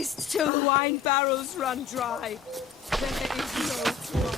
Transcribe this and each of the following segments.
feast till the wine barrels run dry. There is no trouble.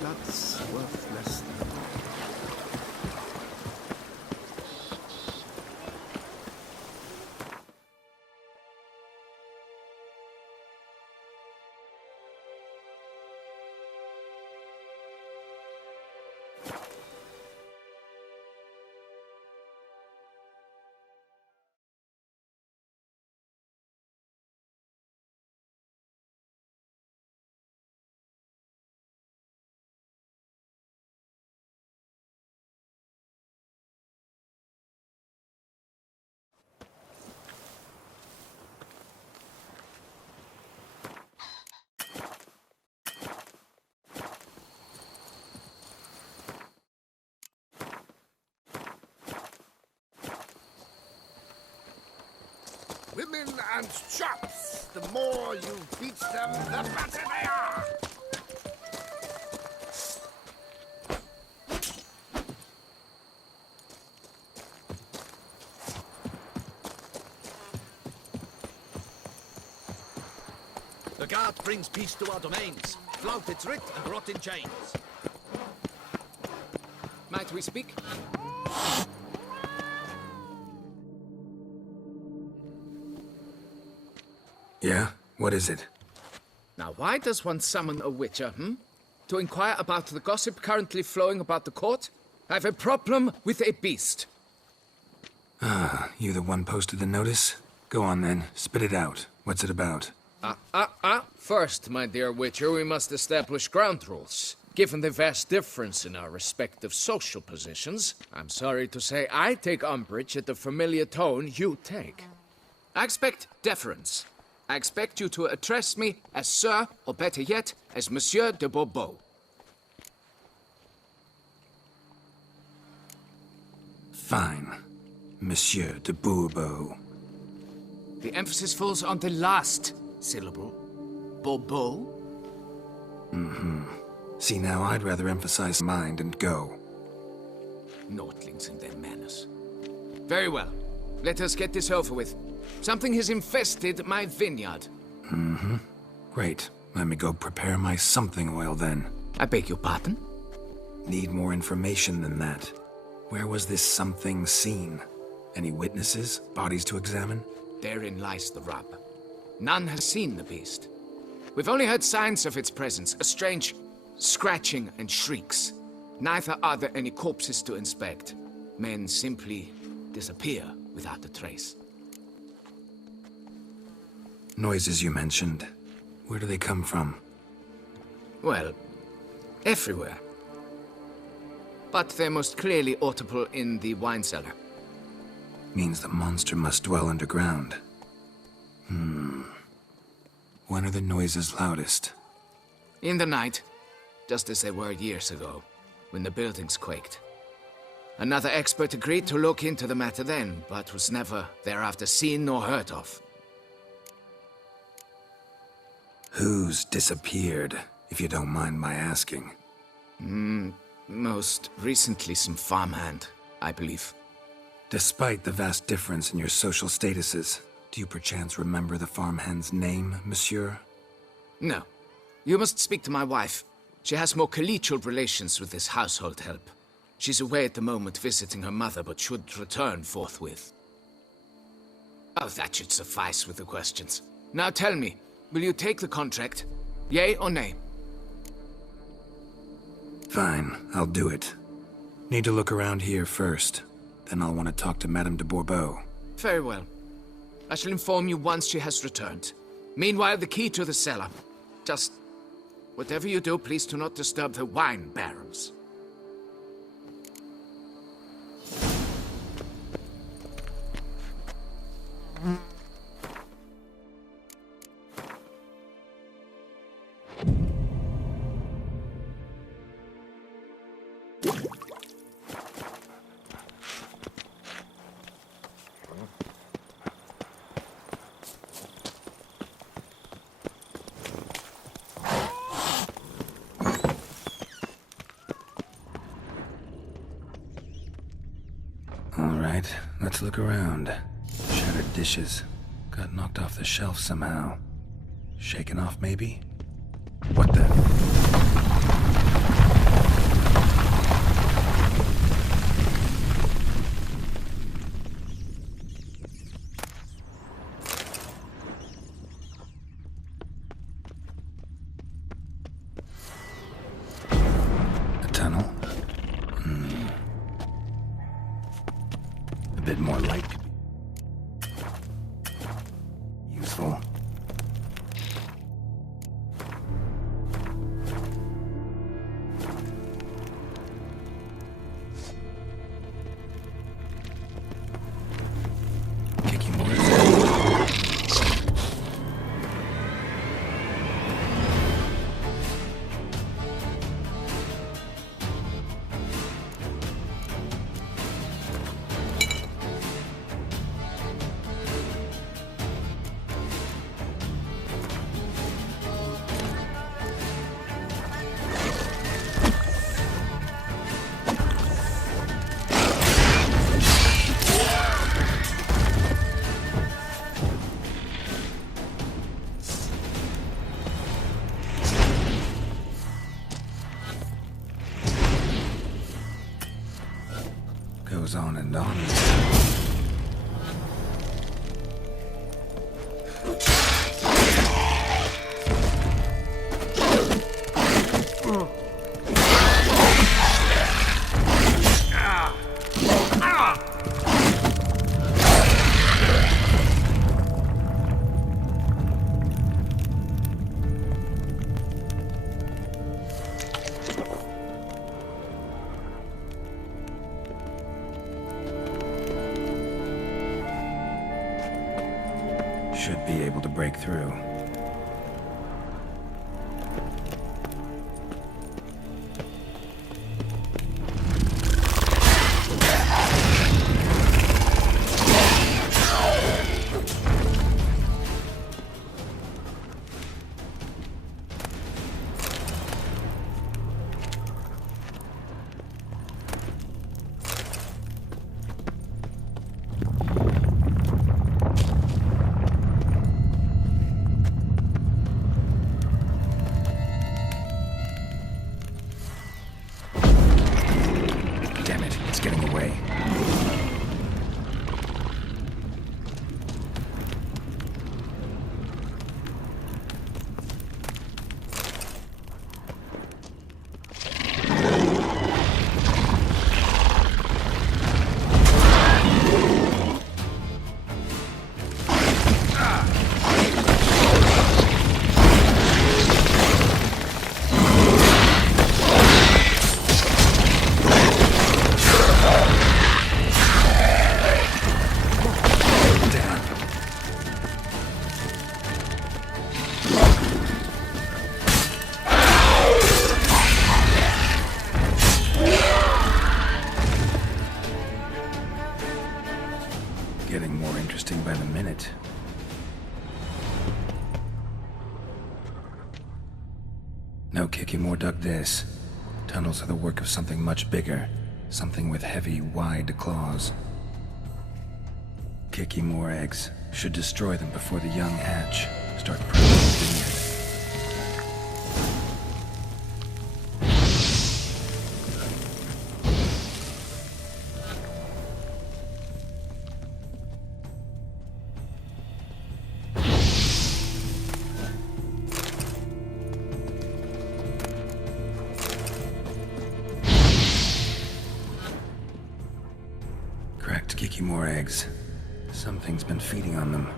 Platz worthless. Women and chops! The more you beat them, the better they are! The guard brings peace to our domains. Flout its writ and rot in chains. Might we speak? Yeah? What is it? Now, why does one summon a witcher, To inquire about the gossip currently flowing about the court? I have a problem with a beast. Ah, you the one posted the notice? Go on then, spit it out. What's it about? First, my dear witcher, we must establish ground rules. Given the vast difference in our respective social positions, I'm sorry to say I take umbrage at the familiar tone you take. I expect deference. I expect you to address me as Sir, or better yet, as Monsieur de Bourbeau. Fine. Monsieur de Bourbeau. The emphasis falls on the last syllable. Bourbeau? See, now I'd rather emphasize mind and go. Nordlings and their manners. Very well. Let us get this over with. Something has infested my vineyard. Great. Let me go prepare my something oil then. I beg your pardon? Need more information than that. Where was this something seen? Any witnesses? Bodies to examine? Therein lies the rub. None has seen the beast. We've only heard signs of its presence, a strange scratching and shrieks. Neither are there any corpses to inspect. Men simply disappear without a trace. Noises you mentioned. Where do they come from? Well, everywhere. But they're most clearly audible in the wine cellar. Means the monster must dwell underground. When are the noises loudest? In the night, just as they were years ago, when the buildings quaked. Another expert agreed to look into the matter then, but was never thereafter seen nor heard of. Who's disappeared, if you don't mind my asking? Most recently some farmhand, I believe. Despite the vast difference in your social statuses, do you perchance remember the farmhand's name, monsieur? No. You must speak to my wife. She has more collegial relations with this household help. She's away at the moment visiting her mother, but should return forthwith. Oh, that should suffice with the questions. Now tell me, will you take the contract? Yea or nay? Fine, I'll do it. Need to look around here first. Then I'll want to talk to Madame de Bourbeau. Very well. I shall inform you once she has returned. Meanwhile, the key to the cellar. Just whatever you do, please do not disturb the wine barrels. Alright, let's look around. Shattered dishes. Got knocked off the shelf somehow. Shaken off, maybe? What the? A tunnel? A bit more light. Useful. Kicking more. Goes on and on. Should be able to break through. Damn it, it's getting away. getting more interesting by the minute. No Kikimore dug this. Tunnels are the work of something much bigger. Something with heavy, wide claws. Kikimore eggs. Should destroy them before the young hatch. Start pruning the vineyard. Cracked Kikimore eggs. Something's been feeding on them.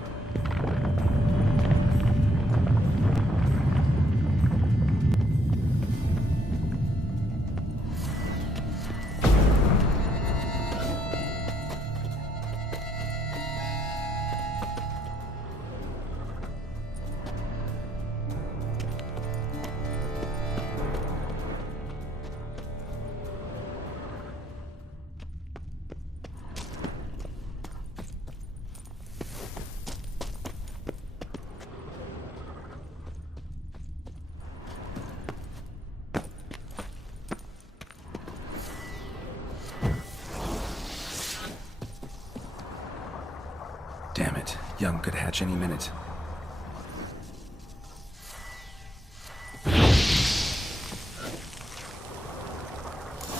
Damn it. Young could hatch any minute.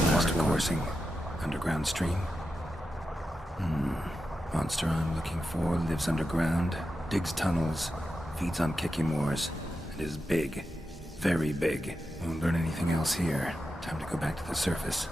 Last coursing. Underground stream. Monster I'm looking for lives underground, digs tunnels, feeds on Kikimores, and is big. Very big. Won't learn anything else here. Time to go back to the surface.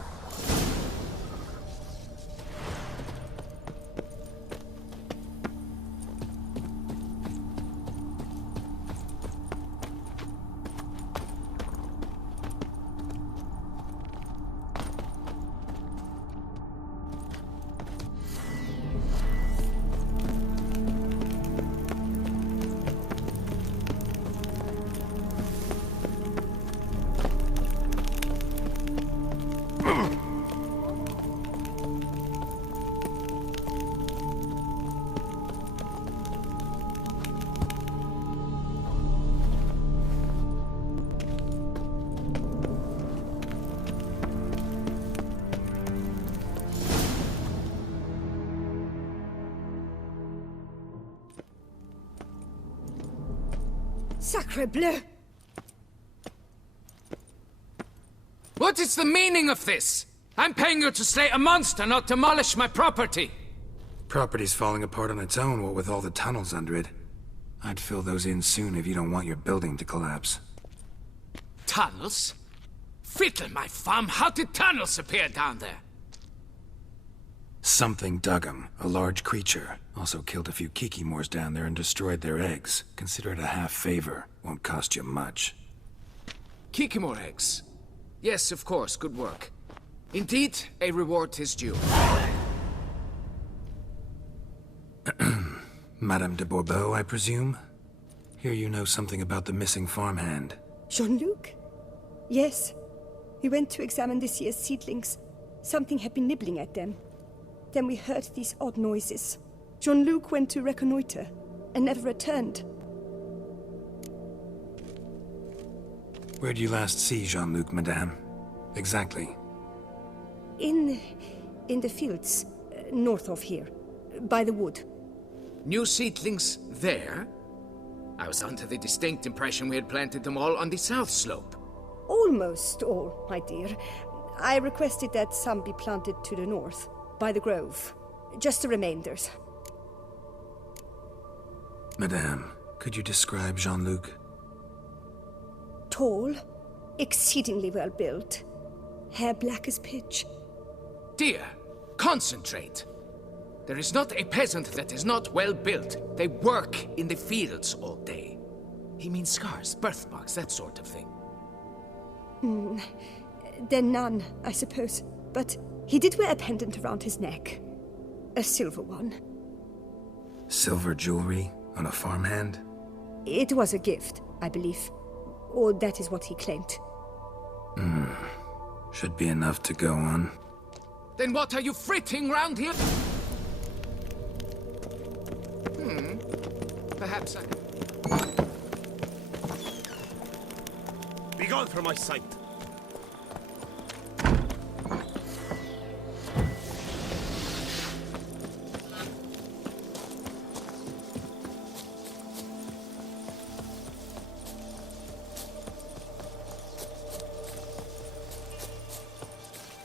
Sacre bleu! What is the meaning of this? I'm paying you to slay a monster, not demolish my property. Property's falling apart on its own, what with all the tunnels under it. I'd fill those in soon if you don't want your building to collapse. Tunnels? Fiddle my farm, how did tunnels appear down there? Something dug 'em. A large creature. Also killed a few Kikimores down there and destroyed their eggs. Consider it a half favor. Won't cost you much. Kikimore eggs. Yes, of course, good work. Indeed, a reward is due. Madame de Bourbeau, I presume? Hear you know something about the missing farmhand. Jean-Luc? Yes. We went to examine this year's seedlings. Something had been nibbling at them. Then we heard these odd noises. Jean-Luc went to reconnoiter and never returned. Where did you last see Jean-Luc, madame? Exactly. In the fields, north of here, by the wood. New seedlings there? I was under the distinct impression we had planted them all on the south slope. Almost all, my dear. I requested that some be planted to the north, by the grove. Just the remainders. Madame, could you describe Jean-Luc? Tall, exceedingly well built, hair black as pitch. Dear, concentrate. There is not a peasant that is not well built. They work in the fields all day. He means scars, birthmarks, that sort of thing. Then none, I suppose. But he did wear a pendant around his neck. A silver one. Silver jewelry on a farmhand? It was a gift, I believe. Or that is what he claimed. Should be enough to go on. Then what are you fritting round here? Perhaps I... Be gone from my sight.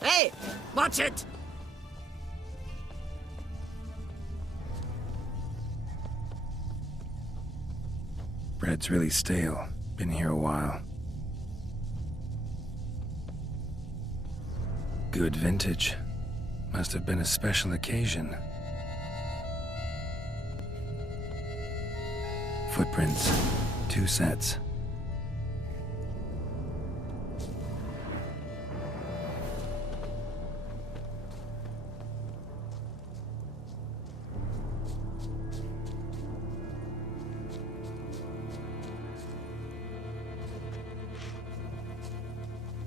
Hey! Watch it! Bread's really stale. Been here a while. Good vintage. Must have been a special occasion. Footprints. 2 sets.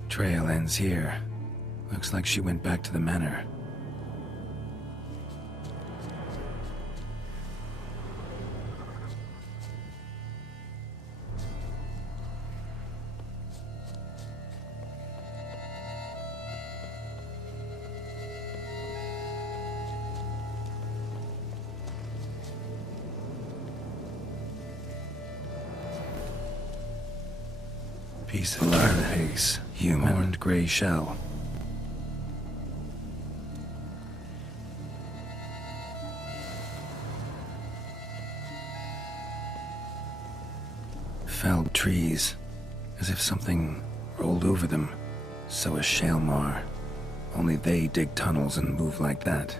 Trail ends here. Looks like she went back to the manor. Piece of carapace, human, horned gray shell. Felled trees, as if something rolled over them. So is Shalmar. Only they dig tunnels and move like that.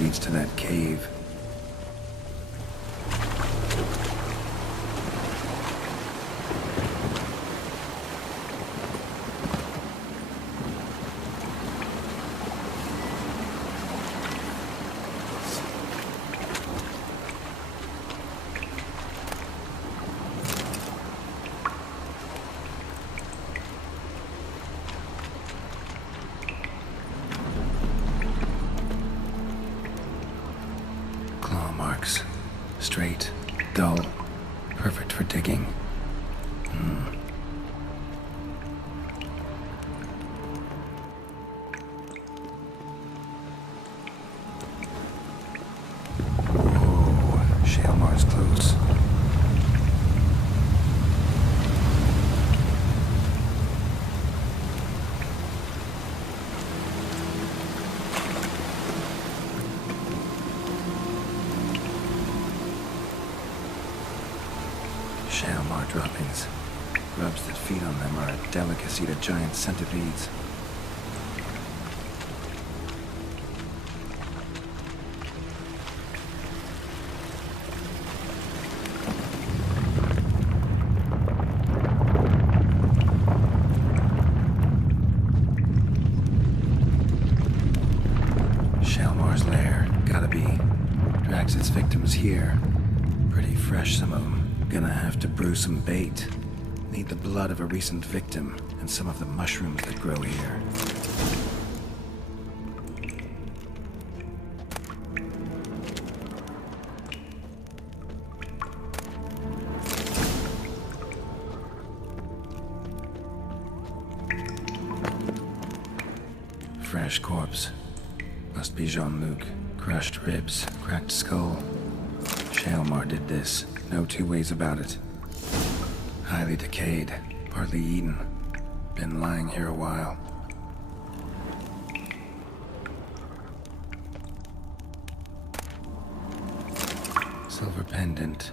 Leads to that cave. Straight, dull, perfect for digging. Whoa, Shalmar's close. Shalmar droppings. Grubs that feed on them are a delicacy to giant centipedes. Shalmar's lair, gotta be. Drags its victims here. Pretty fresh, some of them. Gonna have to brew some bait. Need the blood of a recent victim and some of the mushrooms that grow here. fresh corpse. Must be Jean-Luc. Crushed ribs, cracked skull. Shalmar did this. No two ways about it. Highly decayed, partly eaten. Been lying here a while. Silver pendant.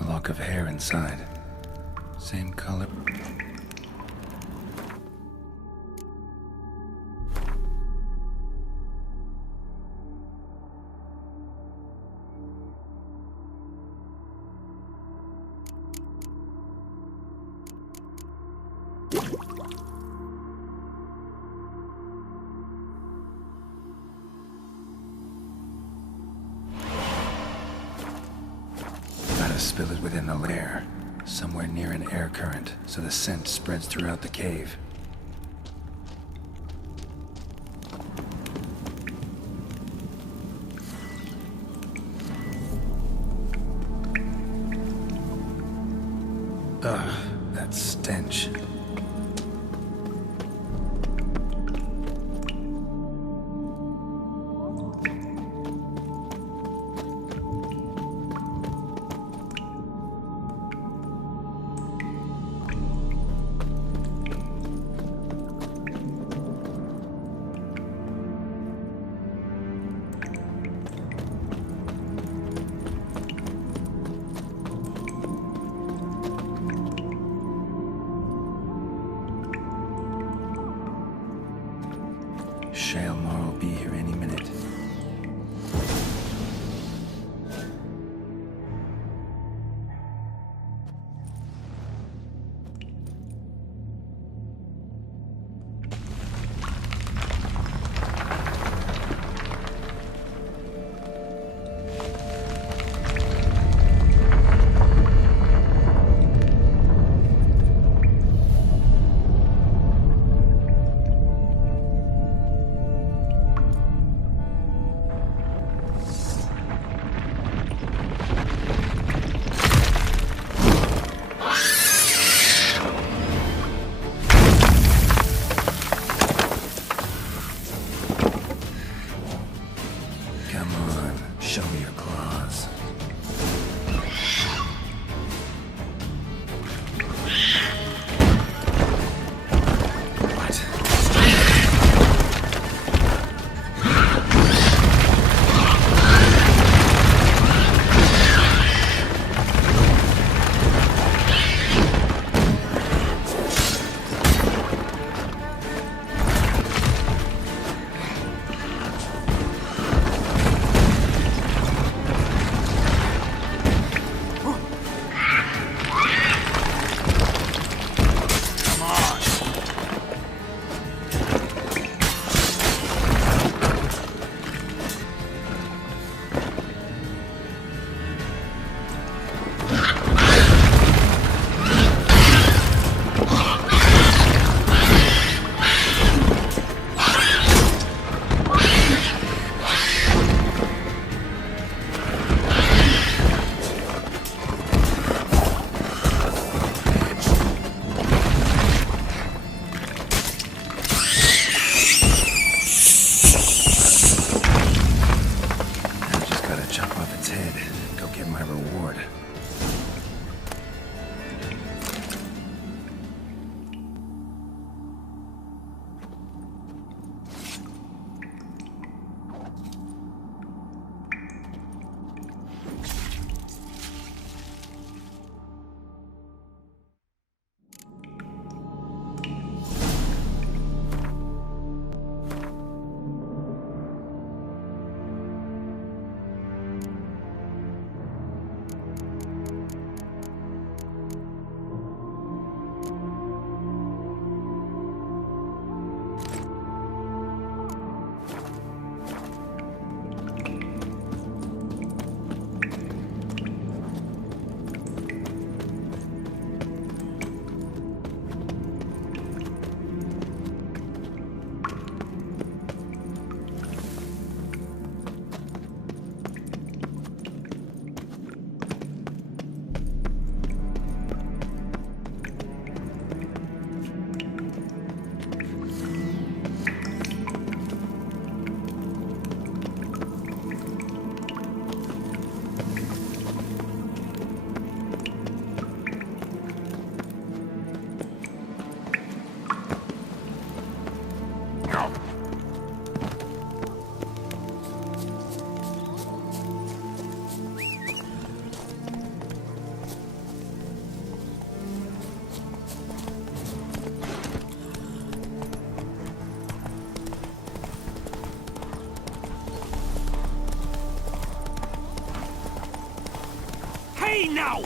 A lock of hair inside. Same color. Spill it within the lair, somewhere near an air current, so the scent spreads throughout the cave. Ugh, that stench. Shalmar will be here any minute. pay now!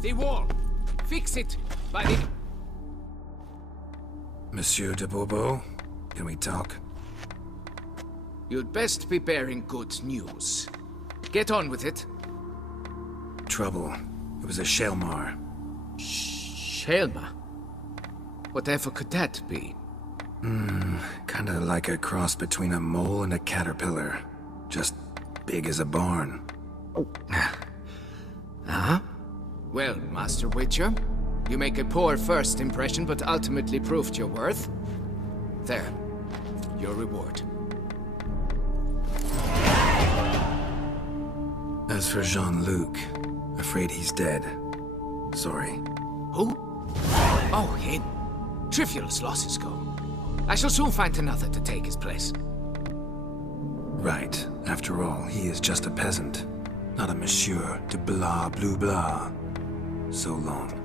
The wall. Fix it by the... Monsieur de Bourbeau, can we talk? You'd best be bearing good news. Get on with it. Trouble. It was a Shelmar. Shelma? Whatever could that be? Kinda like a cross between a mole and a caterpillar. Just big as a barn. Huh? Well, Master Witcher, you make a poor first impression, but ultimately proved your worth. There. Your reward. As for Jean-Luc, afraid he's dead. Sorry. Who? Oh, him. Trivial as losses go. I shall soon find another to take his place. Right. After all, he is just a peasant. Not a monsieur de blah blue blah. So long.